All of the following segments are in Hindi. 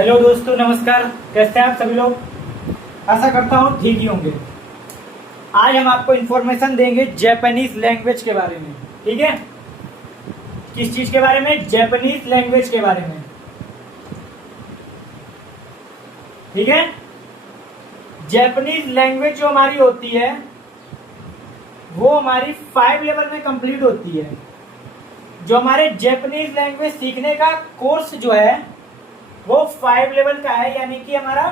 हेलो दोस्तों, नमस्कार। कैसे हैं आप सभी लोग? आशा करता हूँ ठीक ही होंगे। आज हम आपको इन्फॉर्मेशन देंगे जापानीज लैंग्वेज के बारे में। ठीक है? किस चीज के बारे में? जापानीज लैंग्वेज के बारे में। ठीक है? जापानीज लैंग्वेज जो हमारी होती है वो हमारी 5 लेवल में कंप्लीट होती है। जो हमारे जापानीज लैंग्वेज सीखने का कोर्स जो है वो 5 लेवल का है, यानी कि हमारा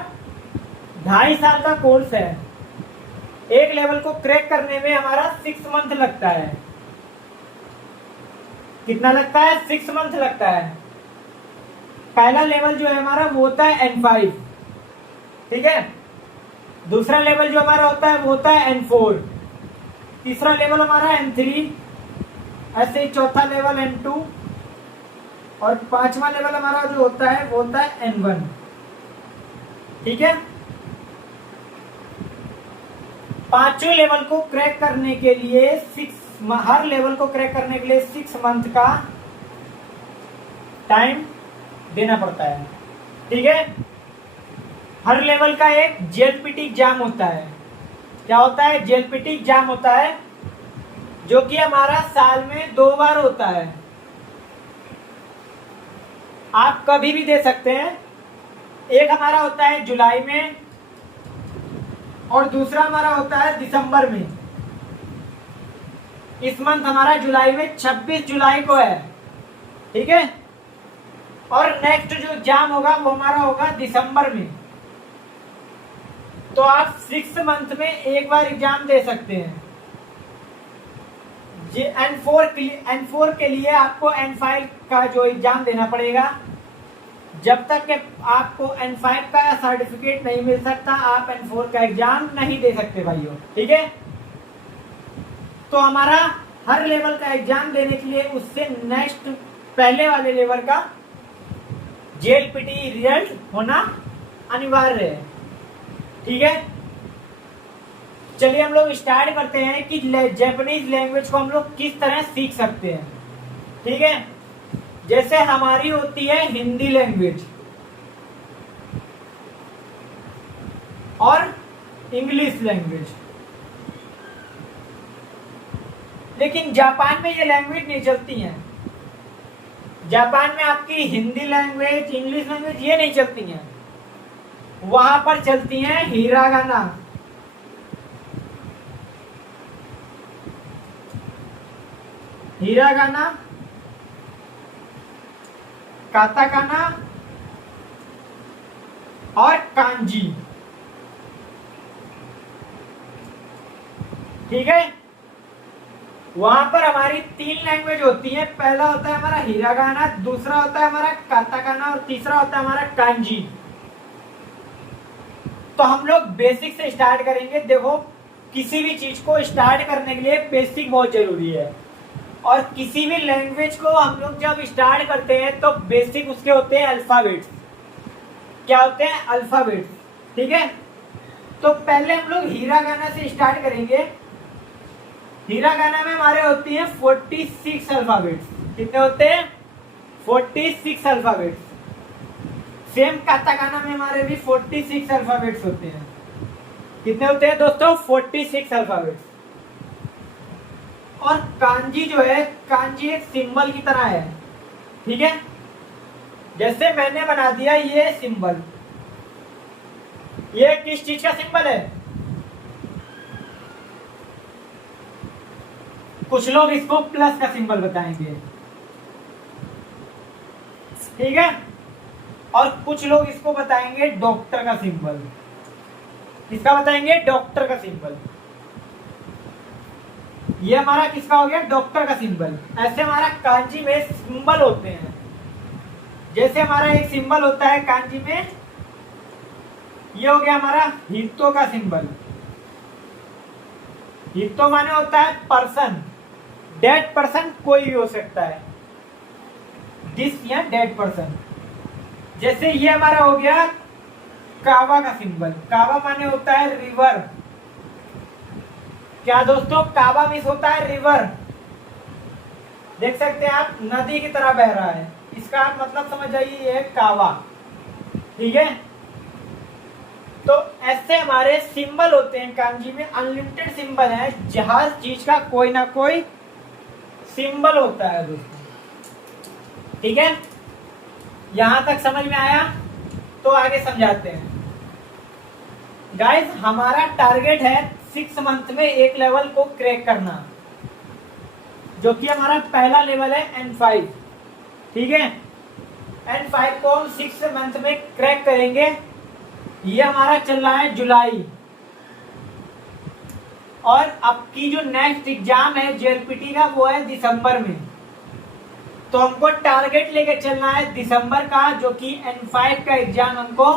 2.5 साल का कोर्स है। एक लेवल को क्रैक करने में हमारा 6 मंथ लगता है। कितना लगता है? 6 मंथ लगता है। पहला लेवल जो है हमारा वो होता है N5। ठीक है? दूसरा लेवल जो हमारा होता है वो होता है N4। तीसरा लेवल हमारा N3। ऐसे ही चौथा लेवल N2 और पांचवा लेवल हमारा जो होता है वो होता है N1। ठीक है? पांचों लेवल को क्रैक करने के लिए हर लेवल को क्रैक करने के लिए 6 मंथ का टाइम देना पड़ता है। ठीक है? हर लेवल का एक JLPT एग्जाम होता है। क्या होता है? JLPT एग्जाम होता है, जो कि हमारा साल में 2 बार होता है। आप कभी भी दे सकते हैं। एक हमारा होता है जुलाई में और दूसरा हमारा होता है दिसंबर में। इस मंथ हमारा जुलाई में 26 जुलाई को है। ठीक है? और नेक्स्ट जो एग्जाम होगा वो हमारा होगा दिसंबर में। तो आप 6 मंथ में एक बार एग्जाम दे सकते हैं। N4 के लिए आपको N5 का जो एग्जाम देना पड़ेगा। जब तक कि आपको N5 का सर्टिफिकेट नहीं मिल सकता आप N4 का एग्जाम नहीं दे सकते भाइयों। ठीक है? तो हमारा हर लेवल का एग्जाम देने के लिए उससे नेक्स्ट पहले वाले लेवल का JLPT रिजल्ट होना अनिवार्य है। ठीक है? चलिए हम लोग स्टार्ट करते हैं कि जापानीज लैंग्वेज को हम लोग किस तरह सीख सकते हैं। ठीक है? जैसे हमारी होती है हिंदी लैंग्वेज और इंग्लिश लैंग्वेज, लेकिन जापान में ये लैंग्वेज नहीं चलती हैं। जापान में आपकी हिंदी लैंग्वेज, इंग्लिश लैंग्वेज ये नहीं चलती हैं। वहां पर चलती हैं हिरागाना। हिरागाना, काताकाना और कांजी। ठीक है? वहां पर हमारी 3 लैंग्वेज होती है। पहला होता है हमारा हिरागाना, दूसरा होता है हमारा काताकाना और तीसरा होता है हमारा कांजी। तो हम लोग बेसिक से स्टार्ट करेंगे। देखो, किसी भी चीज को स्टार्ट करने के लिए बेसिक बहुत जरूरी है। और किसी भी लैंग्वेज को हम लोग जब स्टार्ट करते हैं तो बेसिक उसके होते हैं अल्फाबेट्स। क्या होते हैं? अल्फाबेट्स। ठीक है? तो पहले हम लोग हिरागाना से स्टार्ट करेंगे। हिरागाना में हमारे होती हैं 46 अल्फाबेट्स। कितने होते हैं? 46 अल्फाबेट्स। सेम काताकाना में हमारे भी 46 अल्फाबेट्स होते हैं। कितने होते हैं दोस्तों? 46 अल्फाबेट्स। और कांजी जो है, कांजी एक सिंबल की तरह है। ठीक है? जैसे मैंने बना दिया ये सिंबल, ये किस चीज का सिंबल है? कुछ लोग इसको प्लस का सिंबल बताएंगे। ठीक है? और कुछ लोग इसको बताएंगे डॉक्टर का सिंबल। किसका बताएंगे? डॉक्टर का सिंबल। ये हमारा किसका हो गया? डॉक्टर का सिंबल। ऐसे हमारा कांजी में सिंबल होते हैं। जैसे हमारा एक सिंबल होता है कांजी में, ये हो गया हमारा हितो का सिंबल। हितो माने होता है पर्सन, डेड पर्सन कोई भी हो सकता है। दिस या डेड पर्सन। जैसे ये हमारा हो गया कावा का सिंबल। कावा माने होता है रिवर। क्या दोस्तों? कावा मीन्स होता है रिवर। देख सकते हैं आप, नदी की तरह बह रहा है। इसका आप मतलब समझ जाइए, ये है कावा। ठीक है। तो ऐसे हमारे सिंबल होते हैं कांजी में, अनलिमिटेड सिंबल है, हर चीज का कोई ना कोई सिंबल होता है दोस्तों। ठीक है, यहां तक समझ में आया? तो आगे समझाते हैं। गाइस हमारा टारगेट है 6 मंथ में एक लेवल को क्रैक करना, जो कि हमारा पहला लेवल है N5। ठीक है, N5 को हम 6 मंथ में क्रैक करेंगे। ये हमारा चल रहा है जुलाई, और अब की जो नेक्स्ट एग्जाम है JLPT का वो है दिसंबर में। तो हमको टारगेट लेके चलना है दिसंबर का, जो कि N5 का एग्जाम हमको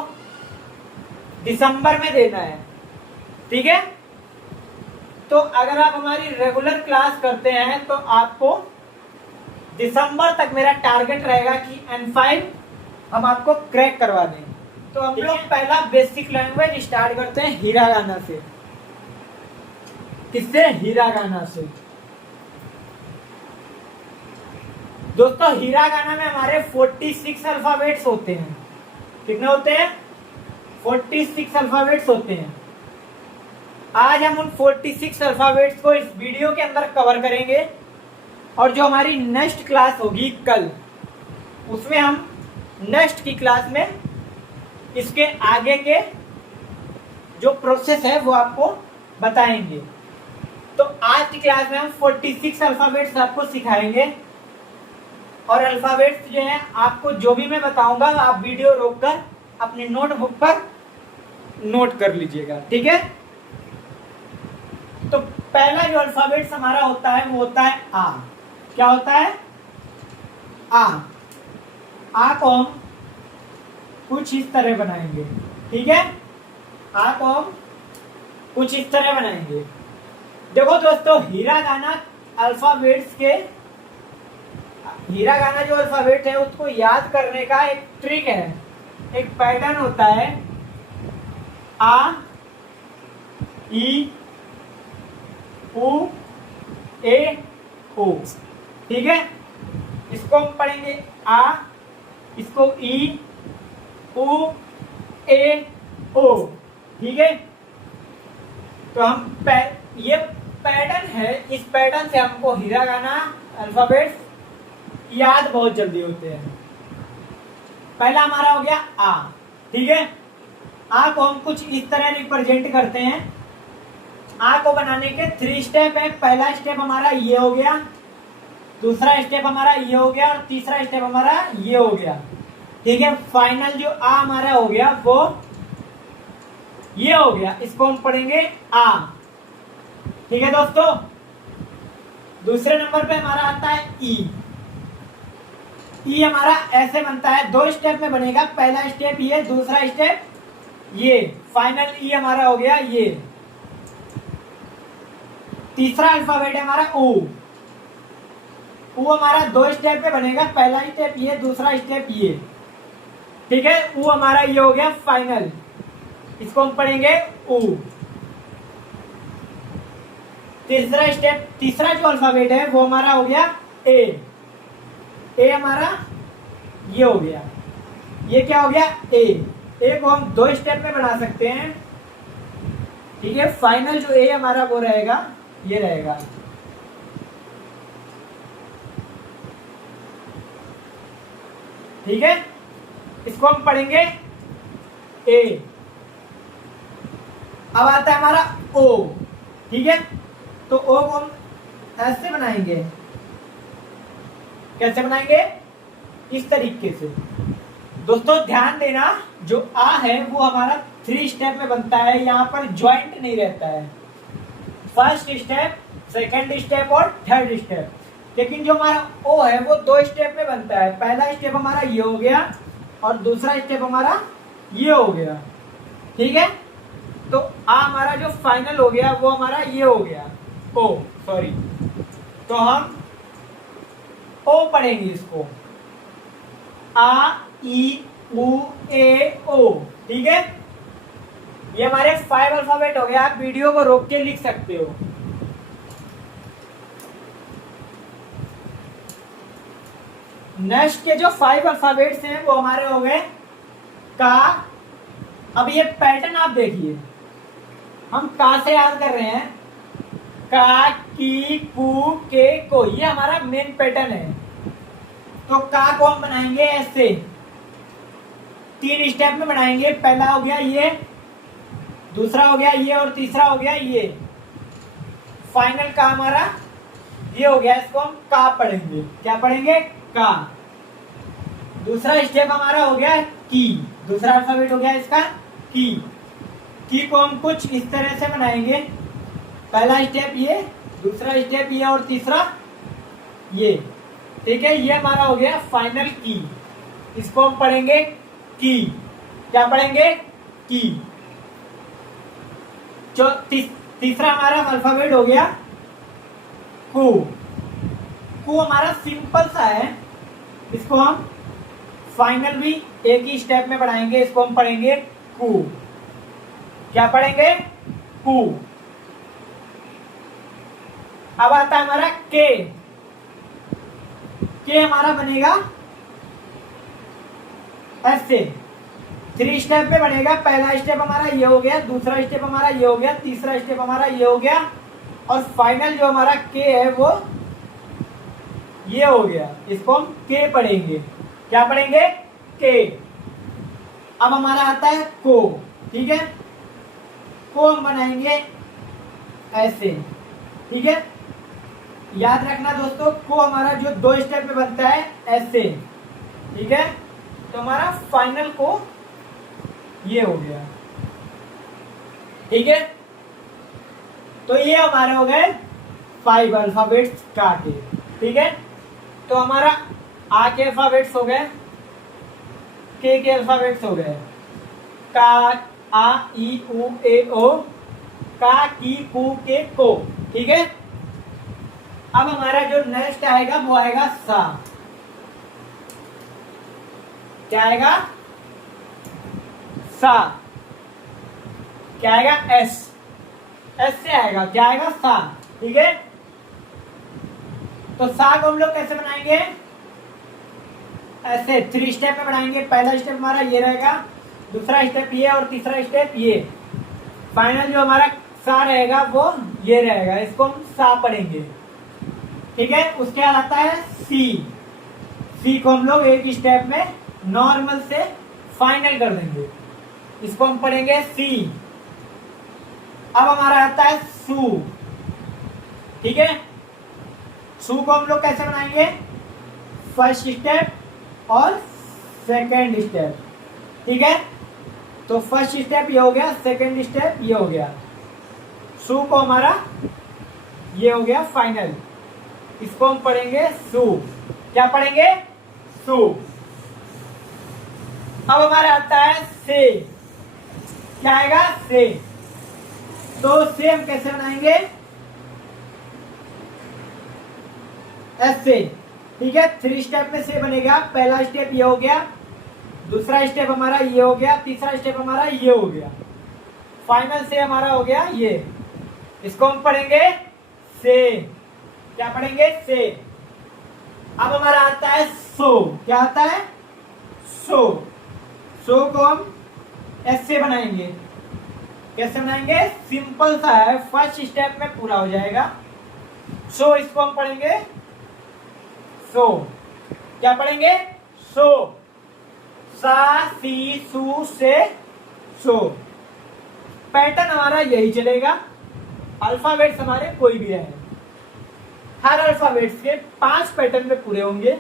दिसंबर में देना है। ठीक है, तो अगर आप हमारी रेगुलर क्लास करते हैं तो आपको दिसंबर तक मेरा टारगेट रहेगा कि N5 हम आपको क्रैक करवा दें। तो हम लोग पहला बेसिक लैंग्वेज स्टार्ट करते हैं हिरागाना से। किससे? हिरागाना से। दोस्तों हिरागाना में हमारे 46 अल्फाबेट्स होते हैं। कितने होते हैं? 46 अल्फाबेट्स होते हैं। आज हम उन 46 अल्फाबेट्स को इस वीडियो के अंदर कवर करेंगे, और जो हमारी नेक्स्ट क्लास होगी कल, उसमें हम नेक्स्ट की क्लास में इसके आगे के जो प्रोसेस है वो आपको बताएंगे। तो आज की क्लास में हम 46 अल्फाबेट्स आपको सिखाएंगे, और अल्फाबेट्स जो है आपको जो भी मैं बताऊंगा आप वीडियो रोककर अपनी नोटबुक पर नोट कर लीजिएगा। ठीक है, तो पहला जो अल्फाबेट्स हमारा होता है वो होता है आ। क्या होता है? आ को हम कुछ इस तरह बनाएंगे। ठीक है, आ को हम कुछ इस तरह बनाएंगे। देखो दोस्तों, हिरागाना जो अल्फाबेट है उसको याद करने का एक ट्रिक है, एक पैटर्न होता है। आ, ई, उ, ए, ओ। ठीक है, इसको हम पढ़ेंगे आ, इसको ई, उ, ए, ओ। ठीक है, तो हम ये पैटर्न है, इस पैटर्न से हमको हिरागाना अल्फाबेट्स याद बहुत जल्दी होते हैं। पहला हमारा हो गया आ। ठीक है, आ को हम कुछ इस तरह रिप्रेजेंट करते हैं। आ को बनाने के 3 स्टेप है। पहला स्टेप हमारा ये हो गया, दूसरा स्टेप हमारा ये हो गया, और तीसरा स्टेप हमारा ये हो गया। ठीक है, फाइनल जो आ हमारा हो गया वो ये हो गया, इसको हम पढ़ेंगे आ। ठीक है दोस्तों, दूसरे नंबर पे हमारा आता है ई। ई हमारा ऐसे बनता है, 2 स्टेप में बनेगा। पहला स्टेप ये, दूसरा स्टेप ये, फाइनल ई हमारा हो गया ये। तीसरा अल्फाबेट है हमारा ऊ। ऊ हमारा 2 स्टेप में बनेगा। पहला स्टेप ये, दूसरा स्टेप ये। ठीक है, ऊ हमारा ये हो गया फाइनल, इसको हम पढ़ेंगे ऊ। तीसरा जो अल्फाबेट है वो हमारा हो गया ए। ए हमारा ये हो गया, ये क्या हो गया? ए। ए को हम 2 स्टेप में बना सकते हैं। ठीक है, फाइनल जो ए हमारा वो रहेगा, ये रहेगा। ठीक है, इसको हम पढ़ेंगे ए। अब आता है हमारा ओ। ठीक है, तो ओ को हम ऐसे बनाएंगे। कैसे बनाएंगे? इस तरीके से। दोस्तों ध्यान देना, जो आ है वो हमारा 3 स्टेप में बनता है, यहाँ पर ज्वाइंट नहीं रहता है। फर्स्ट स्टेप, सेकंड स्टेप और थर्ड स्टेप। लेकिन जो हमारा ओ है वो 2 स्टेप में बनता है। पहला स्टेप हमारा ये हो गया, और दूसरा स्टेप हमारा ये हो गया। ठीक है, तो आ हमारा जो फाइनल हो गया वो हमारा ये हो गया ओ, सॉरी। तो हम ओ पढ़ेंगे इसको, आ, ई, उ, ए, ओ। ठीक है, ये हमारे 5 अल्फाबेट हो गया। आप वीडियो को रोक के लिख सकते हो। नेक्स्ट के जो 5 अल्फाबेट्स हैं वो हमारे हो गए का। अब ये पैटर्न आप देखिए, हम का से याद कर रहे हैं, का, की, कु, के, को, ये हमारा मेन पैटर्न है। तो का को हम बनाएंगे ऐसे, 3 स्टेप में बनाएंगे। पहला हो गया ये, दूसरा हो गया ये, और तीसरा हो गया ये। फाइनल का हमारा ये हो गया, इसको हम का पढ़ेंगे। क्या पढ़ेंगे? का। दूसरा स्टेप हमारा हो गया की, दूसरा अल्फाबेट हो गया इसका की को हम कुछ इस तरह से बनाएंगे। पहला स्टेप ये, दूसरा स्टेप ये, और तीसरा ये। ठीक है, ये हमारा हो गया फाइनल की। इसको हम पढ़ेंगे की। क्या पढ़ेंगे? की। जो तीसरा हमारा अल्फाबेट हो गया कु। कु हमारा सिंपल सा है, इसको हम फाइनल भी एक ही स्टेप में बढ़ाएंगे। इसको हम पढ़ेंगे कु। क्या पढ़ेंगे? कु। अब आता है हमारा के। के हमारा बनेगा ऐसे, 3 स्टेप में बनेगा। पहला स्टेप हमारा ये हो गया, दूसरा स्टेप हमारा ये हो गया, तीसरा स्टेप हमारा ये हो गया, और फाइनल जो हमारा के है वो ये हो गया। इसको हम के पढ़ेंगे। क्या पढ़ेंगे? के। अब हमारा आता है को। ठीक है, को हम बनाएंगे ऐसे। ठीक है, याद रखना दोस्तों, को हमारा जो 2 स्टेप में बनता है ऐसे। ठीक है, तो हमारा फाइनल को ये हो गया। ठीक है, तो ये हमारे हो गए 5 अल्फाबेट्स का के। ठीक है, तो हमारा आ के अल्फाबेट्स हो गए, के अल्फाबेट्स हो गए, का, आ, ई, उ, ए, ओ, का, की, कु, के, को। ठीक है, अब हमारा जो नेक्स्ट आएगा वो आएगा सा। क्या आएगा? सा। क्या आएगा? एस। एस से आएगा, क्या आएगा? सा। ठीक है, तो सा को हम लोग कैसे बनाएंगे? ऐसे 3 स्टेप में बनाएंगे। पहला स्टेप हमारा ये रहेगा, दूसरा स्टेप ये, और तीसरा स्टेप ये। फाइनल जो हमारा सा रहेगा वो ये रहेगा। इसको हम सा पढ़ेंगे। ठीक है, उसके बाद आता है सी। सी को हम लोग एक स्टेप में नॉर्मल से फाइनल कर देंगे। इसको हम पढ़ेंगे सी। अब हमारा आता है सू। ठीक है, सू को हम लोग कैसे बनाएंगे? फर्स्ट स्टेप और सेकेंड स्टेप। ठीक है, तो फर्स्ट स्टेप ये हो गया, सेकेंड स्टेप ये हो गया। सू को हमारा ये हो गया फाइनल। इसको हम पढ़ेंगे सू। क्या पढ़ेंगे? सू। अब हमारा आता है से। क्या आएगा? से। तो से हम कैसे बनाएंगे? ऐसे। ठीक है, 3 स्टेप में से बनेगा। पहला स्टेप ये हो गया, दूसरा स्टेप हमारा ये हो गया, तीसरा स्टेप हमारा ये हो गया। फाइनल से हमारा हो गया ये। इसको हम पढ़ेंगे से। क्या पढ़ेंगे? से। अब हमारा आता है सो। क्या आता है? सो। सो को हम ऐसे बनाएंगे। कैसे बनाएंगे? सिंपल सा है, फर्स्ट स्टेप में पूरा हो जाएगा। सो इसको हम पढ़ेंगे सो। क्या पढ़ेंगे? सो। सा, सी, सू, से, सो। पैटर्न हमारा यही चलेगा। अल्फाबेट्स हमारे कोई भी रहे, हर अल्फाबेट्स के 5 पैटर्न में पूरे होंगे।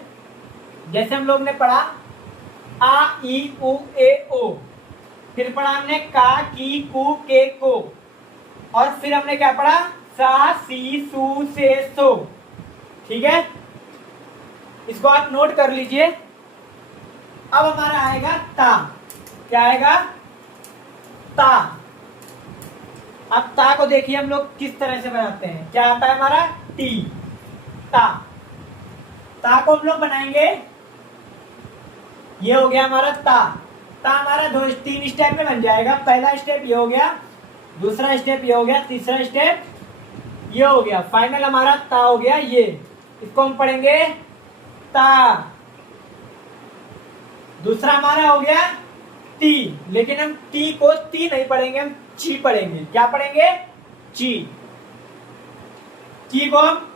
जैसे हम लोग ने पढ़ा आ, ई, उ, ए, ओ, फिर पढ़ा हमने का, की, कु, के, को, और फिर हमने क्या पढ़ा? सा, सी, सू, से, सो। ठीक है, इसको आप नोट कर लीजिए। अब हमारा आएगा ता। क्या आएगा? ता। अब ता को देखिए हम लोग किस तरह से बनाते हैं। क्या आता है हमारा? टी। ता। ता को हम लोग बनाएंगे, ये हो गया हमारा ता। ता हमारा 3 स्टेप में बन जाएगा। पहला स्टेप ये हो गया, दूसरा स्टेप ये हो गया, तीसरा स्टेप ये हो गया। फाइनल हमारा ता हो गया ये। इसको हम पढ़ेंगे ता। दूसरा हमारा हो गया टी, लेकिन हम टी को ती नहीं पढ़ेंगे, हम ची पढ़ेंगे। क्या पढ़ेंगे? ची। की को हम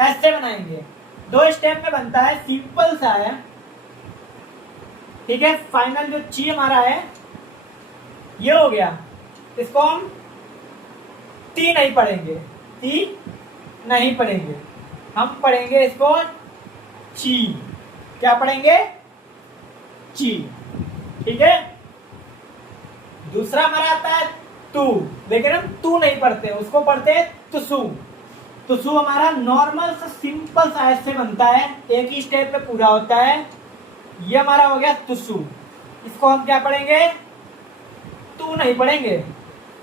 ऐसे बनाएंगे, 2 स्टेप में बनता है, सिंपल सा है। ठीक है, फाइनल जो ची हमारा है ये हो गया। इसको हम ती नहीं पढ़ेंगे, ती नहीं पढ़ेंगे, हम पढ़ेंगे इसको ची। क्या पढ़ेंगे? ची। ठीक है, दूसरा हमारा आता है तू, लेकिन हम तू नहीं पढ़ते, उसको पढ़ते हैं तुसु। तुसु हमारा नॉर्मल सा सिंपल सा ऐसे बनता है, एक ही स्टेप पे पूरा होता है। ये हमारा हो गया तुसु। इसको हम क्या पढ़ेंगे? तू नहीं पढ़ेंगे,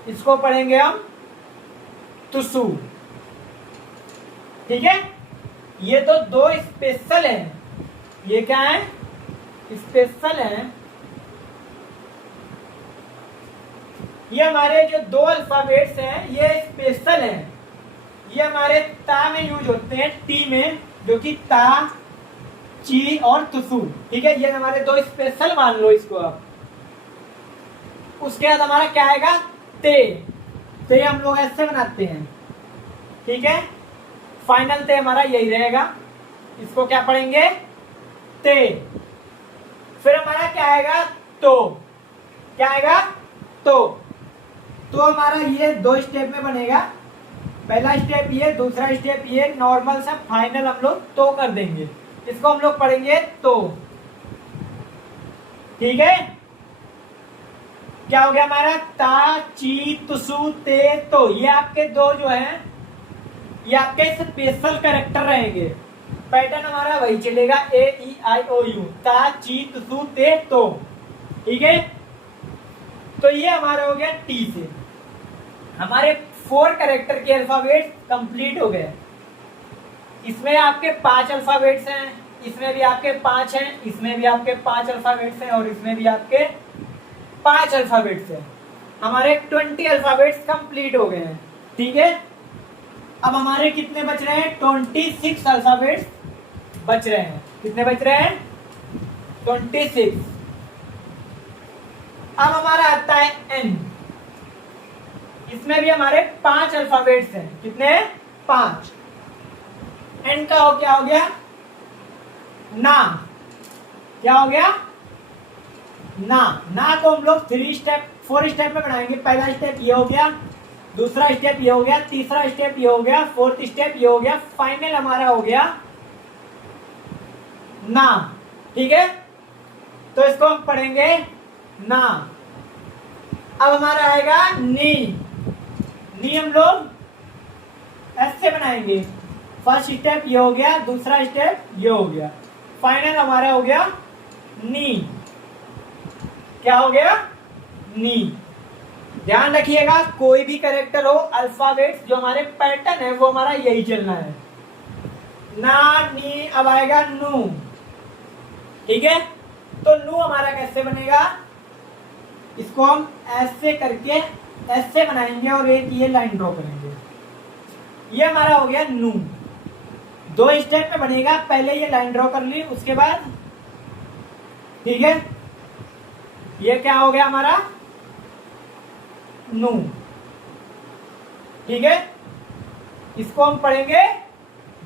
इसको पढ़ेंगे हम तुसु। ठीक है, ये तो 2 स्पेशल हैं। ये क्या है? स्पेशल है। ये हमारे जो 2 अल्फाबेट्स हैं ये स्पेशल हैं। ये हमारे ता में यूज होते हैं, टी में, जो कि ता, ची और तुसु। ठीक है, ये हमारे 2 स्पेशल मान लो इसको आप। उसके बाद हमारा क्या आएगा? ते। ते हम लोग ऐसे बनाते हैं। ठीक है, फाइनल ते हमारा यही रहेगा। इसको क्या पढ़ेंगे? ते। फिर हमारा क्या आएगा? तो। क्या आएगा? तो हमारा ये 2 स्टेप में बनेगा। पहला स्टेप ये, दूसरा स्टेप ये, नॉर्मल सा, फाइनल हम लोग तो कर देंगे। इसको हम लोग पढ़ेंगे तो। ठीक है, क्या हो गया हमारा? ता, ची, तुसु, ते, तो। ये आपके 2 जो हैं ये आपके स्पेशल कैरेक्टर रहेंगे। पैटर्न हमारा वही चलेगा, ए ई आई ओ यू, ता, ची, तुसु, ते, तो। ठीक है, तो ये हमारा हो गया टी से। हमारे 4 कैरेक्टर के अल्फाबेट्स कंप्लीट हो गए। इसमें आपके 5 अल्फाबेट्स हैं, इसमें भी आपके 5 हैं, इसमें भी आपके 5 अल्फाबेट्स हैं, और इसमें भी आपके 5 अल्फाबेट्स हैं। हमारे 20 अल्फाबेट्स कंप्लीट हो गए हैं। ठीक है, अब हमारे कितने बच रहे हैं? 26 अल्फाबेट्स बच रहे हैं। कितने बच रहे हैं? 26। अब हमारा आता है एन। इसमें भी हमारे 5 अल्फाबेट्स हैं। कितने? 5। एन का क्या हो गया? ना। क्या हो गया? ना। ना को हम लोग 4 स्टेप में बनाएंगे। पहला स्टेप ये हो गया, दूसरा स्टेप ये हो गया, तीसरा स्टेप ये हो गया, 4th स्टेप ये हो गया, फाइनल हमारा हो गया ना। ठीक है, तो इसको हम पढ़ेंगे ना। अब हमारा आएगा नी। नी हम लोग ऐसे बनाएंगे। फर्स्ट स्टेप ये हो गया, दूसरा स्टेप ये हो गया, फाइनल हमारा हो गया नी। क्या हो गया? नी। ध्यान रखिएगा, कोई भी कैरेक्टर हो, अल्फाबेट्स जो हमारे पैटर्न है वो हमारा यही चलना है। ना, नी, अब आएगा नू। ठीक है, तो नू हमारा कैसे बनेगा? इसको हम ऐसे करके ऐसे बनाएंगे और एक ये लाइन ड्रॉ करेंगे। ये हमारा हो गया नू। 2 स्टेप में बनेगा। पहले ये लाइन ड्रॉ कर ली, उसके बाद ठीक है, ये क्या हो गया हमारा? नू। ठीक है, इसको हम पढ़ेंगे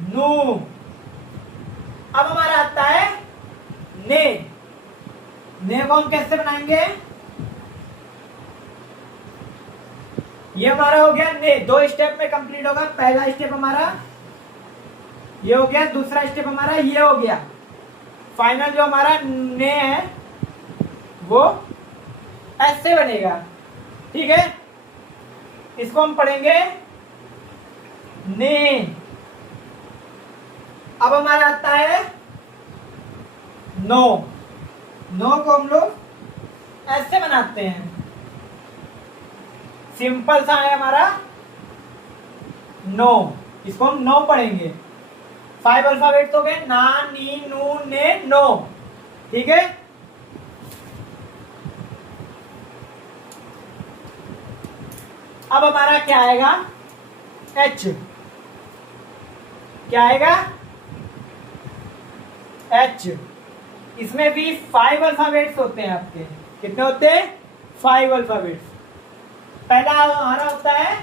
नू। अब हमारा आता है ने। ने को हम कैसे बनाएंगे? ये हमारा हो गया ने। 2 स्टेप में कंप्लीट होगा। पहला स्टेप हमारा ये हो गया, दूसरा स्टेप हमारा ये हो गया, फाइनल जो हमारा ने है वो ऐसे बनेगा। ठीक है, इसको हम पढ़ेंगे ने। अब हमारा आता है नो। नो को हम लोग ऐसे बनाते हैं, सिंपल सा है हमारा नो। इसको हम नो पढ़ेंगे। 5 अल्फाबेट हो गए, ना, नी, नू, ने, नो। ठीक है, अब हमारा क्या आएगा? एच। क्या आएगा? एच। इसमें भी 5 अल्फाबेट्स होते हैं आपके। कितने होते हैं? 5 अल्फाबेट्स। पहला हमारा होता है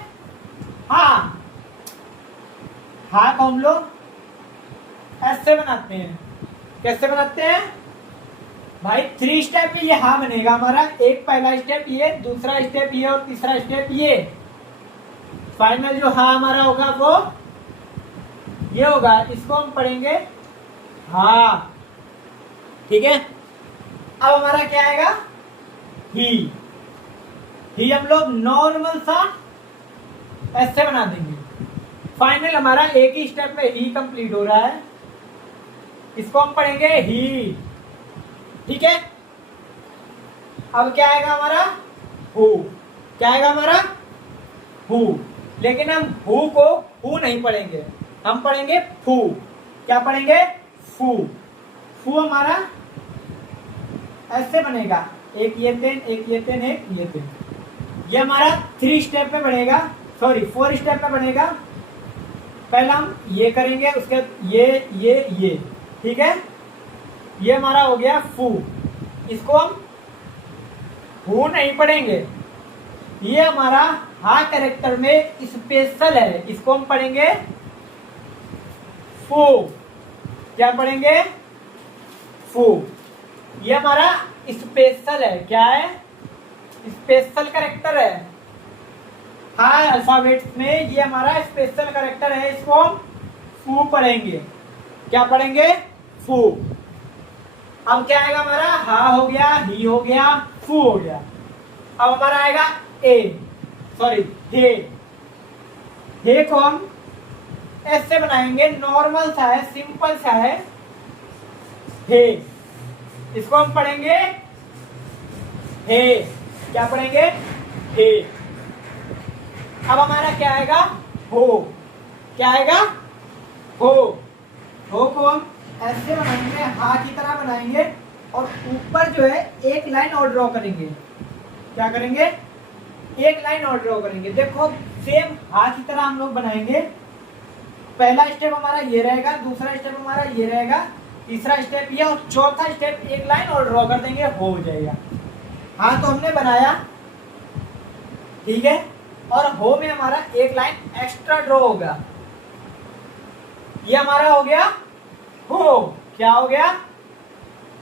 हा। हा को हम लोग ऐसे बनाते हैं। कैसे बनाते हैं भाई? 3 स्टेप में ये हा बनेगा हमारा। एक पहला स्टेप ये, दूसरा स्टेप ये और तीसरा स्टेप ये। फाइनल जो हा हमारा होगा वो ये होगा। इसको हम पढ़ेंगे हा। ठीक है। अब हमारा क्या आएगा? ही। ही हम लोग नॉर्मल सा ऐसे बना देंगे। फाइनल हमारा एक ही स्टेप में ही कंप्लीट हो रहा है। इसको हम पढ़ेंगे ही। ठीक है। अब क्या आएगा हमारा? हु। क्या आएगा हमारा? हु। लेकिन हम हु को हु नहीं पढ़ेंगे, हम पढ़ेंगे फू। क्या पढ़ेंगे? फू। फू हमारा ऐसे बनेगा। एक ये तेन, एक ये तेन, एक ये तेन। ये हमारा 3 स्टेप में बनेगा, सॉरी 4 स्टेप में बनेगा। पहला हम ये करेंगे, उसके ये। ठीक है। ये हमारा हो गया फू। इसको हम हु नहीं पढ़ेंगे। ये हमारा हा कैरेक्टर में स्पेशल है, इसको हम पढ़ेंगे फू। क्या पढ़ेंगे? फू। ये हमारा स्पेशल है। क्या है? स्पेशल कैरेक्टर है। हा अल्फाबेट्स में ये हमारा स्पेशल कैरेक्टर है, इसको हम फू पढ़ेंगे। क्या पढ़ेंगे? फू। अब क्या आएगा हमारा? हा हो गया, ही हो गया, फू हो गया। अब हमारा आएगा ए, सॉरी हे। हे को हम ऐसे बनाएंगे, नॉर्मल सा है, सिंपल सा है हे। इसको हम पढ़ेंगे हे। क्या पढ़ेंगे? हे। अब हमारा क्या आएगा? हो। क्या आएगा? हो। हो को हम ऐसे बनाएंगे, हा की तरह बनाएंगे और ऊपर जो है एक लाइन और ड्रॉ करेंगे। क्या करेंगे? एक लाइन और ड्रॉ करेंगे। देखो सेम हा की तरह हम लोग बनाएंगे। पहला स्टेप हमारा ये रहेगा, दूसरा स्टेप हमारा ये रहेगा, तीसरा स्टेप ये और चौथा स्टेप एक लाइन और ड्रॉ कर देंगे, हो जाएगा। हाँ तो हमने बनाया। ठीक है। और हो में हमारा एक लाइन एक्स्ट्रा ड्रॉ होगा। ये हमारा हो गया हो। क्या हो गया?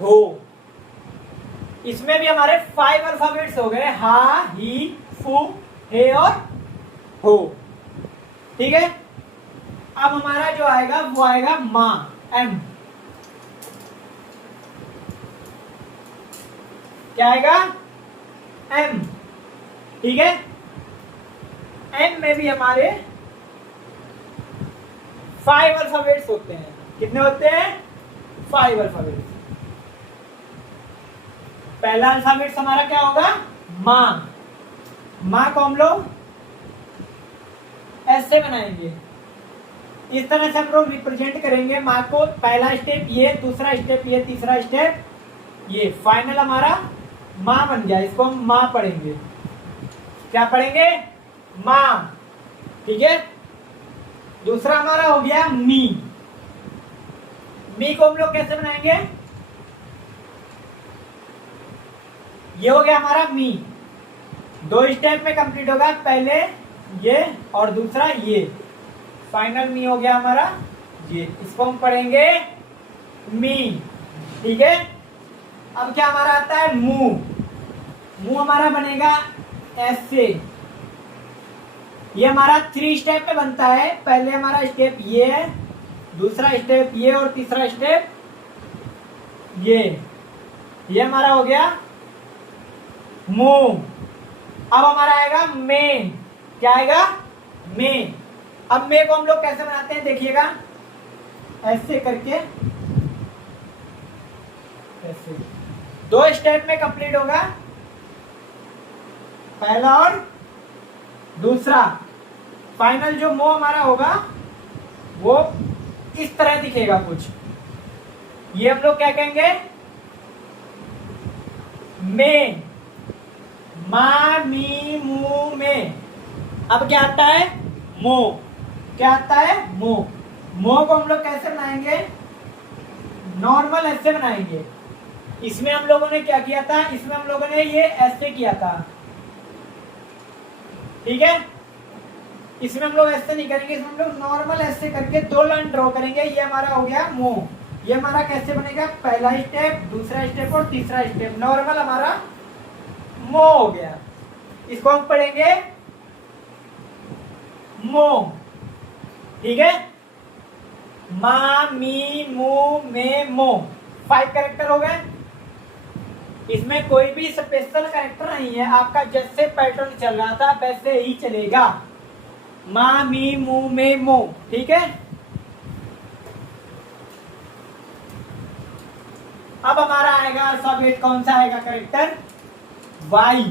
हो। इसमें भी हमारे 5 अल्फाबेट्स हो गए, हा, ही, फू, हे और हो। ठीक है। अब हमारा जो आएगा वो आएगा मां, एम। क्या आएगा? एम। ठीक है। एम में भी हमारे 5 अल्फाबेट्स होते हैं। कितने होते हैं? 5 अल्फाबेट्स। पहला अल्फाबेट्स हमारा क्या होगा? मां। मां को हम लोग ऐसे बनाएंगे। इस तरह से हम लोग रिप्रेजेंट करेंगे मां को। पहला स्टेप ये, दूसरा स्टेप ये, तीसरा स्टेप ये। फाइनल हमारा मां बन गया। इसको हम मां पढ़ेंगे। क्या पढ़ेंगे? मां। ठीक है। दूसरा हमारा हो गया मी। मी को हम लोग कैसे बनाएंगे? ये हो गया हमारा मी। 2 स्टेप में कंप्लीट होगा, पहले ये और दूसरा ये। फाइनल मी हो गया हमारा ये। इसको हम पढ़ेंगे मी। ठीक है। अब क्या हमारा आता है? मुंह। मुंह हमारा बनेगा ऐसे। ये हमारा 3 स्टेप में बनता है। पहले हमारा स्टेप ये है, दूसरा स्टेप ये और तीसरा स्टेप ये हमारा हो गया मुंह। अब हमारा आएगा में। क्या आएगा? में। अब में को हम लोग कैसे बनाते हैं देखिएगा, ऐसे करके, ऐसे 2 स्टेप में कंप्लीट होगा, पहला और दूसरा। फाइनल जो मो हमारा होगा वो इस तरह दिखेगा कुछ। ये हम लोग क्या कहेंगे? में। मा, मी, मू, में। अब क्या आता है? मो। क्या आता है? मो। मो को हम लोग कैसे बनाएंगे? नॉर्मल ऐसे बनाएंगे। इसमें हम लोगों ने क्या किया था, इसमें हम लोगों ने ये ऐसे किया था, ठीक है। इसमें हम लोग ऐसे नहीं करेंगे, इसमें हम लोग नॉर्मल ऐसे करके 2 लाइन ड्रॉ करेंगे। ये हमारा हो गया मुंह। ये हमारा कैसे बनेगा, पहला स्टेप, दूसरा स्टेप और तीसरा स्टेप, नॉर्मल हमारा मुंह हो गया। इसको हम पढ़ेंगे मुंह, ठीक है। मा, मी, मु, मे, मो, 5 कैरेक्टर हो गए। इसमें कोई भी स्पेशल कैरेक्टर नहीं है, आपका जैसे पैटर्न चल रहा था वैसे ही चलेगा। मा, मी, मु, मे, मो, ठीक है। अब हमारा आएगा अल्फाबेट, कौन सा आएगा कैरेक्टर, वाई,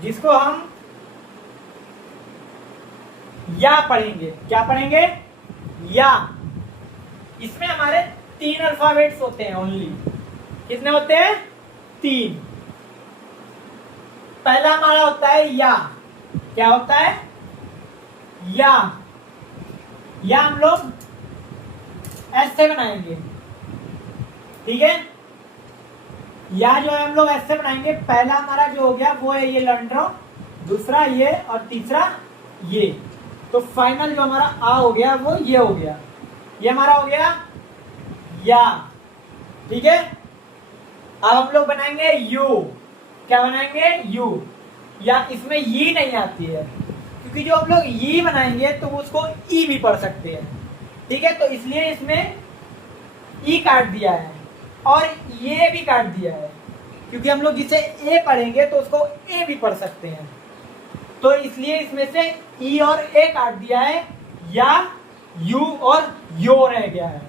जिसको हम या पढ़ेंगे। क्या पढ़ेंगे, या। इसमें हमारे 3 अल्फाबेट्स होते हैं ओनली। कितने होते हैं, 3। पहला हमारा होता है या। क्या होता है, या। या हम लोग ऐसे बनाएंगे, ठीक है। या जो है हम लोग ऐसे बनाएंगे। पहला हमारा जो हो गया वो है ये लंड्रो, दूसरा ये और तीसरा ये। तो फाइनल जो हमारा आ हो गया वो ये हो गया। ये हमारा हो गया या, ठीक है। अब हम लोग बनाएंगे यू। क्या बनाएंगे, यू। या इसमें ये नहीं आती है, क्योंकि जो हम लोग ये बनाएंगे तो उसको ई भी पढ़ सकते हैं, ठीक है। तो इसलिए इसमें ई काट दिया है और ये भी काट दिया है, क्योंकि हम लोग इसे ए पढ़ेंगे तो उसको ए भी पढ़ सकते हैं। तो इसलिए इसमें से ई और ए काट दिया है, या, यू और यो रह गया है।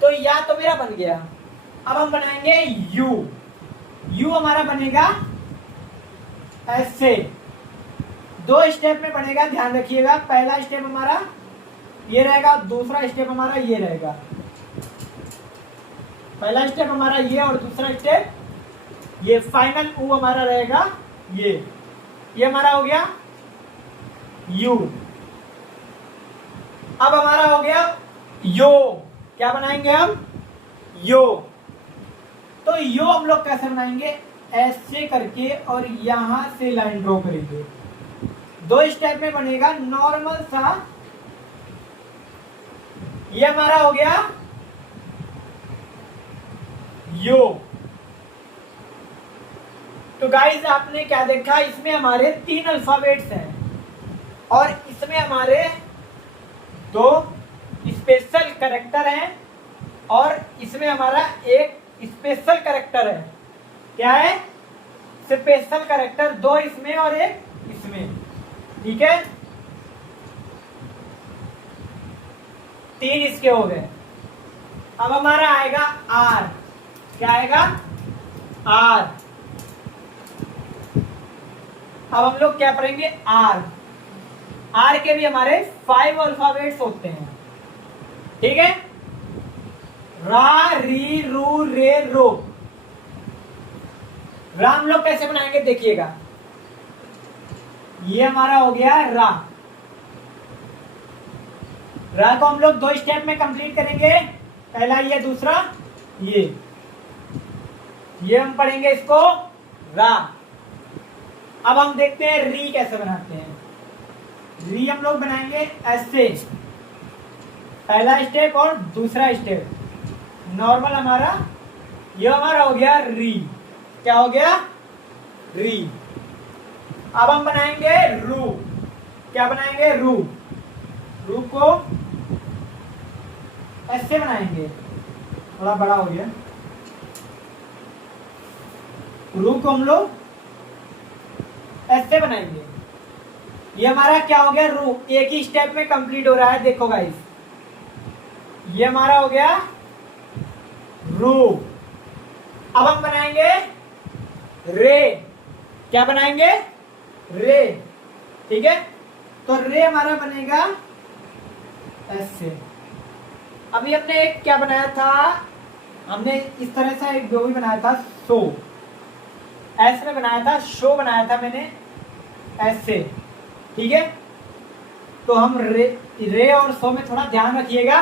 तो या तो मेरा बन गया। अब हम बनाएंगे यू। यू हमारा बनेगा ऐसे, 2 स्टेप में बनेगा, ध्यान रखिएगा। पहला स्टेप हमारा ये रहेगा, दूसरा स्टेप हमारा ये रहेगा। पहला स्टेप हमारा ये और दूसरा स्टेप ये। फाइनल ऊ हमारा रहेगा ये हमारा हो गया यू। अब हमारा हो गया यो। क्या बनाएंगे हम, यो। तो यो हम लोग कैसे बनाएंगे, ऐसे करके और यहां से लाइन ड्रॉ करेंगे। 2 स्टेप में बनेगा, नॉर्मल सा। ये हमारा हो गया यो। तो गाइस आपने क्या देखा, इसमें हमारे 3 अल्फाबेट्स हैं और इसमें हमारे 2 स्पेशल कैरेक्टर हैं और इसमें हमारा एक स्पेशल कैरेक्टर है। क्या है, स्पेशल कैरेक्टर। 2 इसमें और एक इसमें, ठीक है। 3 इसके हो गए। अब हमारा आएगा आर। क्या आएगा, आर। अब हम लोग क्या पढ़ेंगे, आर। आर के भी हमारे 5 अल्फाबेट्स होते हैं, ठीक है। रा, री, रू, रे, रो। रा हम लोग कैसे बनाएंगे देखिएगा। ये हमारा हो गया रा। रा को हम लोग 2 स्टेप में कंप्लीट करेंगे। पहला ये, दूसरा ये हम पढ़ेंगे इसको रा। अब हम देखते हैं री कैसे बनाते हैं। री हम लोग बनाएंगे ऐसे, पहला स्टेप और दूसरा स्टेप, नॉर्मल हमारा ये हमारा हो गया री। क्या हो गया, री। अब हम बनाएंगे रू। क्या बनाएंगे, रू। रू को ऐसे बनाएंगे, थोड़ा बड़ा हो गया। रू को हम लोग ऐसे बनाएंगे। ये हमारा क्या हो गया, रू। एक ही स्टेप में कंप्लीट हो रहा है, देखो गाइस। ये हमारा हो गया रू। अब हम बनाएंगे रे। क्या बनाएंगे, रे, ठीक है। तो रे हमारा बनेगा ऐसे। अभी हमने एक क्या बनाया था, हमने इस तरह से एक दो भी बनाया था, सो ऐसे में बनाया था, शो बनाया था मैंने ऐसे, ठीक है। तो हम रे और सो में थोड़ा ध्यान रखिएगा।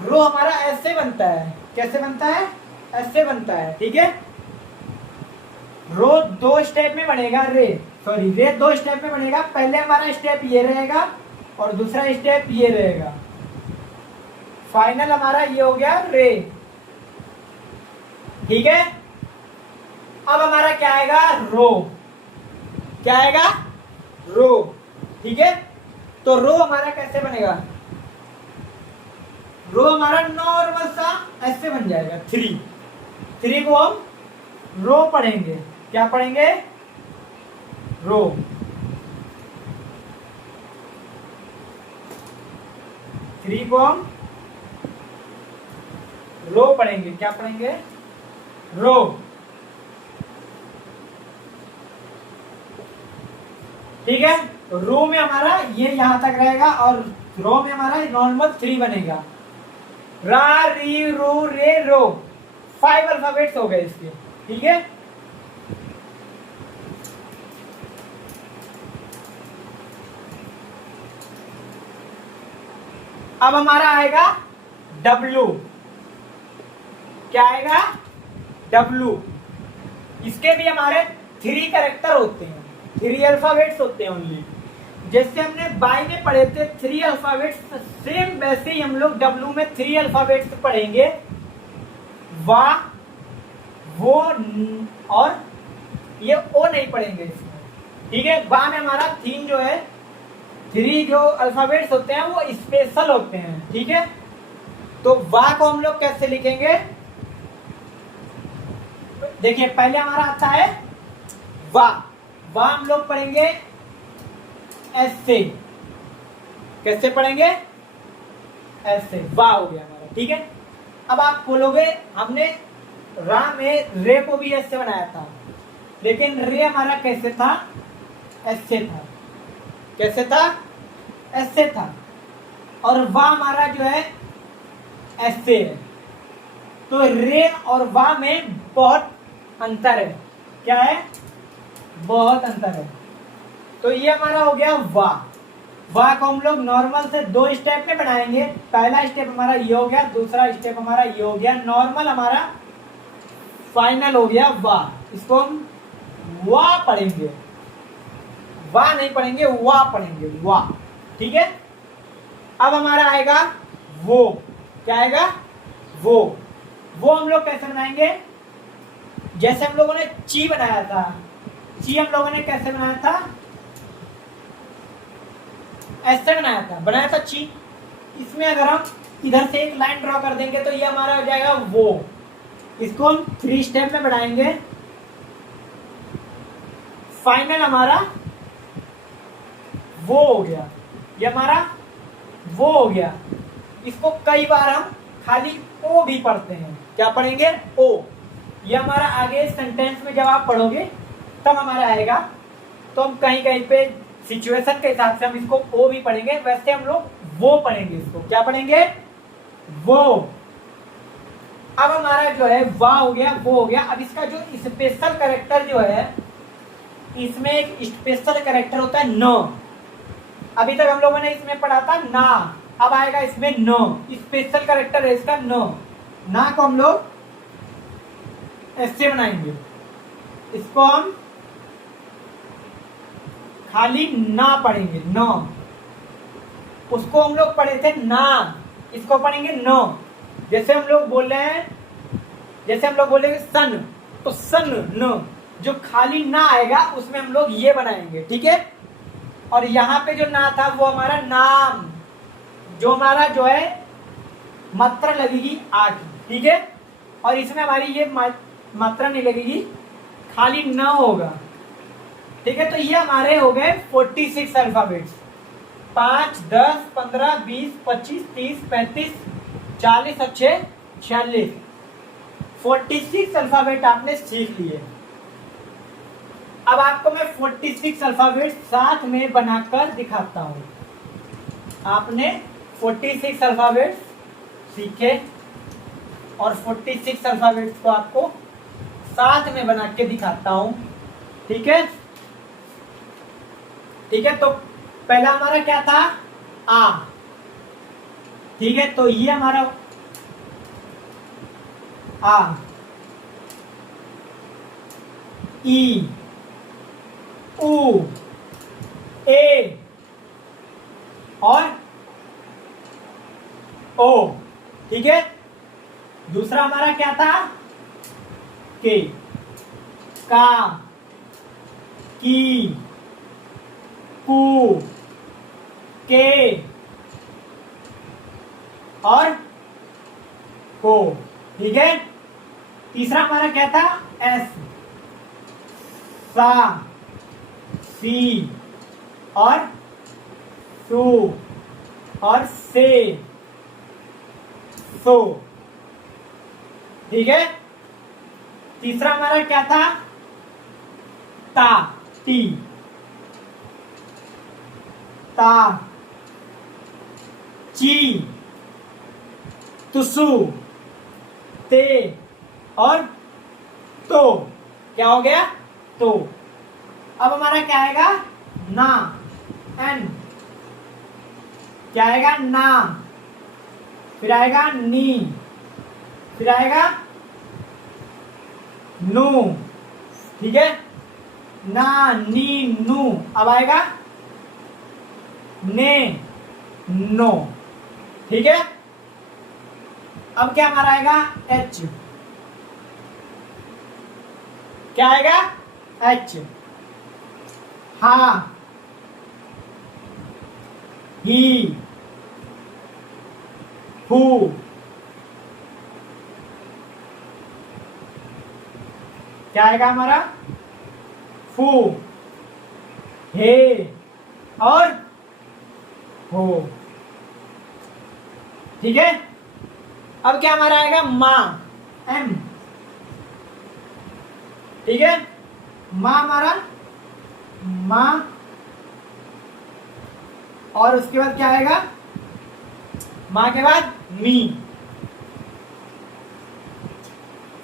रो हमारा ऐसे बनता है। कैसे बनता है, ऐसे बनता है, ठीक है। रो दो स्टेप में बनेगा, रे दो स्टेप में बनेगा। पहले हमारा स्टेप ये रहेगा और दूसरा स्टेप ये रहेगा। फाइनल हमारा ये हो गया रे, ठीक है। अब हमारा क्या आएगा, रो। क्या आएगा, रो, ठीक है। तो रो हमारा कैसे बनेगा, रो हमारा नॉर्मल सा ऐसे बन जाएगा। थ्री को हम रो पढ़ेंगे। क्या पढ़ेंगे, रो। थ्री को हम रो पढ़ेंगे। क्या पढ़ेंगे, रो। ठीक है। तो रो में हमारा ये यहां तक रहेगा और रो में हमारा नॉर्मल 3 बनेगा। रा, री, रू, रे, रो। 5 अल्फाबेट्स हो गए इसके, ठीक है। अब हमारा आएगा डब्लू। क्या आएगा, डब्लू। इसके भी हमारे 3 कैरेक्टर होते हैं, 3 अल्फाबेट्स होते हैं ओनली। जैसे हमने बाई में पढ़े थे 3 अल्फाबेट्स, सेम वैसे ही हम लोग डब्लू में 3 अल्फाबेट्स पढ़ेंगे। वा, वो और ये ओ नहीं पढ़ेंगे इसमें, ठीक है। वा में हमारा थीम जो है, 3 जो अल्फाबेट्स होते हैं वो स्पेशल होते हैं, ठीक है। तो वा को हम लोग कैसे लिखेंगे, देखिए पहले हमारा आता है वा। वा हम लोग पढ़ेंगे ऐसे। कैसे पढ़ेंगे, ऐसे। वा हो गया हमारा, ठीक है। अब आप बोलोगे हमने रा में रे को भी ऐसे बनाया था, लेकिन रे हमारा कैसे था, ऐसे था। कैसे था, ऐसे था। और वा हमारा जो है ऐसे है। तो रे और वा में बहुत अंतर है। क्या है, बहुत अंतर है। तो ये हमारा हो गया वा। वा को हम लोग नॉर्मल से 2 स्टेप में बनाएंगे। पहला स्टेप हमारा ये हो गया, दूसरा स्टेप हमारा ये हो गया। नॉर्मल हमारा फाइनल हो गया वा। इसको हम वा पढ़ेंगे, वा नहीं पढ़ेंगे, वा पढ़ेंगे, वा, ठीक है। अब हमारा आएगा वो। क्या आएगा, वो हम लोग कैसे बनाएंगे, जैसे हम लोगों ने ची बनाया था। ची हम लोगों ने कैसे बनाया था, ऐसे बनाया था ची। इसमें अगर हम इधर से एक लाइन ड्रॉ कर देंगे तो ये हमारा हो जाएगा वो। इसको हम 3 स्टेप में बढ़ाएंगे। फाइनल हमारा वो हो गया, ये हमारा वो हो गया। इसको कई बार हम खाली ओ भी पढ़ते हैं। क्या पढ़ेंगे, ओ। ये हमारा आगे सेंटेंस में जब आप पढ़ोगे तब हमारा आएगा। तो हम कहीं कहीं पे सिचुएशन के हिसाब से हम इसको ओ भी पढ़ेंगे, वैसे हम लोग वो पढ़ेंगे। इसको क्या पढ़ेंगे, वो। अब हमारा जो है वा हो गया, वो हो गया। अब इसका जो स्पेशल कैरेक्टर जो है, इसमें एक स्पेशल कैरेक्टर होता है न। अभी तक हम लोगों ने इसमें पढ़ा था ना, अब आएगा इसमें न। स्पेशल कैरेक्टर है इसका न। ना को हम लोग ऐसे बनाएंगे। इसको हम खाली ना पढ़ेंगे, न। उसको हम लोग पढ़े थे ना, इसको पढ़ेंगे न। जैसे हम लोग बोल रहे हैं, जैसे हम लोग बोलेंगे सन, तो सन न। जो खाली ना आएगा उसमें हम लोग ये बनाएंगे, ठीक है। और यहाँ पे जो ना था वो हमारा नाम, जो हमारा जो है मात्रा लगेगी आ की, ठीक है। और इसमें हमारी ये मात्रा नहीं लगेगी, खाली न होगा, ठीक है। तो ये हमारे हो गए 46 अल्फाबेट्स। 5, 10, 15, 20, 25, 30, 35, 40, अच्छे 46। 46 अल्फाबेट आपने सीख लिए। अब आपको मैं 46 अल्फाबेट साथ में बनाकर दिखाता हूं। आपने 46 अल्फाबेट सीखे और 46 अल्फाबेट्स को आपको साथ में बना के दिखाता हूं, ठीक है। ठीक है, तो पहला हमारा क्या था, आ, ठीक है। तो ये हमारा आ, ई, ऊ, ए और ओ। ठीक है, दूसरा हमारा क्या था? के, का, की, कू, के और को। ठीक है, तीसरा हमारा क्या था? एस, सा, सी और सू और से, सो। ठीक है, तीसरा हमारा क्या था? ता, टी, ता, ची, तुसु, ते और तो। क्या हो गया? तो। अब हमारा क्या आएगा? ना, एन। क्या आएगा? ना, फिर आएगा नी, फिर आएगा नू। ठीक है, ना, नी, नू। अब आएगा ने, नो। ठीक है, अब क्या हमारा आएगा? एच। क्या आएगा? एच। हा, ही, हु, क्या आएगा हमारा? फू, हे और हो। ठीक है, अब क्या हमारा आएगा? माँ, एम। ठीक है, माँ हमारा, माँ और उसके बाद क्या आएगा? माँ के बाद मी,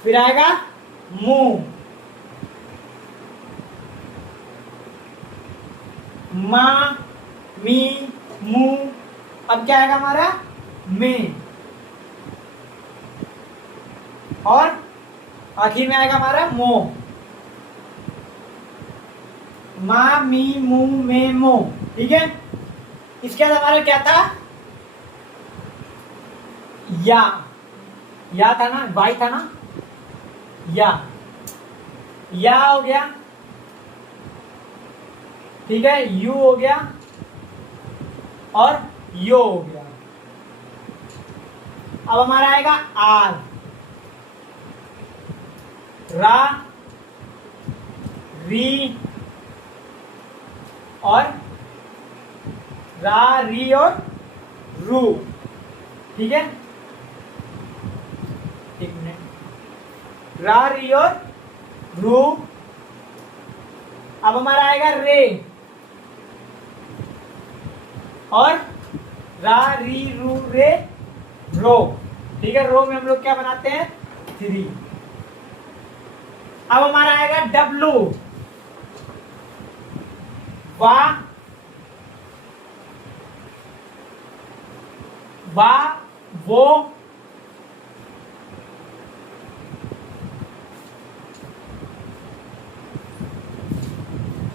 फिर आएगा मुंह, माँ, मी, मुंह। अब क्या आएगा हमारा? में और आखिर में आएगा हमारा मो। माँ, मी, मुंह, में, मो। ठीक है, इसके बाद हमारा क्या था? या था ना, वाई था ना, या हो गया। ठीक है, यू हो गया और यो हो गया। अब हमारा आएगा आर, रा, री और रा, री और रू। ठीक है, एक मिनट, रा, री और रू। अब हमारा आएगा रे और रा, री, रू, रे, रो। ठीक है, रो में हम लोग क्या बनाते हैं? 3। अब हमारा आएगा डब्लू, वा, वो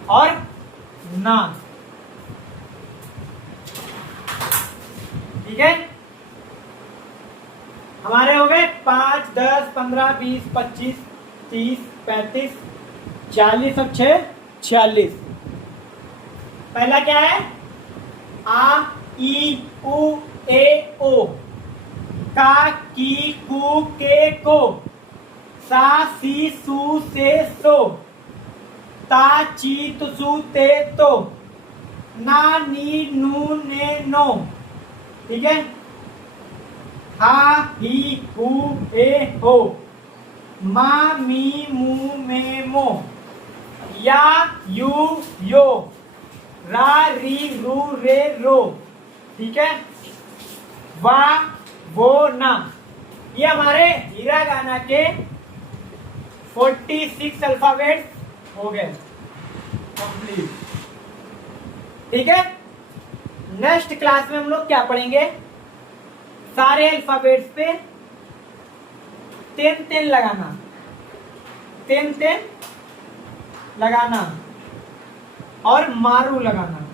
और ना। ठीक है, हमारे हो गए 5, 10, 15, 20, 25, 30, 35, 40 और 6, 46। पहला क्या है? आ, ई, उ, ए, ओ। का, की, कू, के, को। सा, सी, सू, से, सो। ता, ची, तुसु, ते, तो। ना, नी, नू, ने, नो। ठीक है, हा, ही, हु, हे, हो। मा, मी, मू, मे, मो। या, यू, यो। रा, री, रू, रे, रो। ठीक है, वा, वो, ना। ये हमारे हिरागाना के 46 अल्फाबेट्स हो गए कंप्लीट। ठीक है, नेक्स्ट क्लास में हम लोग क्या पढ़ेंगे? सारे अल्फाबेट्स पे 10 10 लगाना, 10 10 लगाना और मारू लगाना।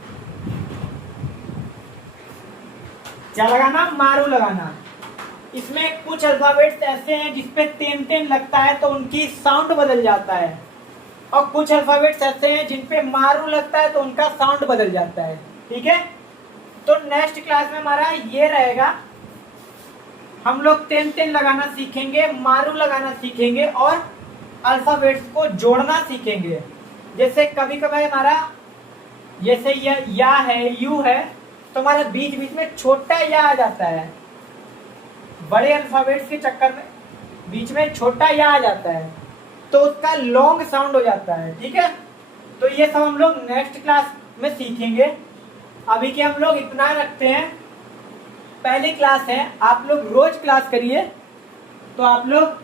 क्या लगाना? मारू लगाना। इसमें कुछ अल्फाबेट्स ऐसे हैं जिसपे तेन तेन लगता है तो उनकी साउंड बदल जाता है, और कुछ अल्फाबेट्स ऐसे हैं जिन पे मारू लगता है तो उनका साउंड बदल जाता है। ठीक है, तो नेक्स्ट क्लास में हमारा ये रहेगा, हम लोग तेन तेन लगाना सीखेंगे, मारू लगाना सीखेंगे और अल्फाबेट्स को जोड़ना सीखेंगे। जैसे कभी कभी हमारा जैसे या है, यू है, तो हमारा बीच बीच में छोटा या आ जाता है, बड़े अल्फाबेट्स के चक्कर में बीच में छोटा या आ जाता है तो उसका लॉन्ग साउंड हो जाता है। ठीक है, तो ये सब हम लोग नेक्स्ट क्लास में सीखेंगे। अभी के हम लोग इतना रखते हैं, पहली क्लास है, आप लोग रोज क्लास करिए तो आप लोग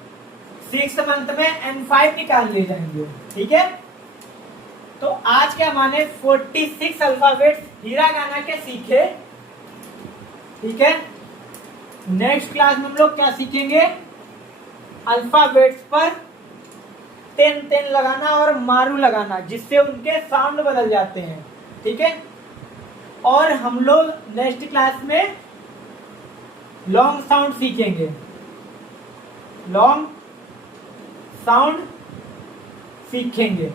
6th मंथ में N5 निकाल ले जाएंगे। ठीक है, तो आज के हमारे 46 अल्फाबेट्स हिरागाना के सीखे। ठीक है, नेक्स्ट क्लास में हम लोग क्या सीखेंगे? अल्फाबेट्स पर तेन तेन लगाना और मारू लगाना, जिससे उनके साउंड बदल जाते हैं। ठीक है, और हम लोग नेक्स्ट क्लास में लॉन्ग साउंड सीखेंगे, लॉन्ग साउंड सीखेंगे।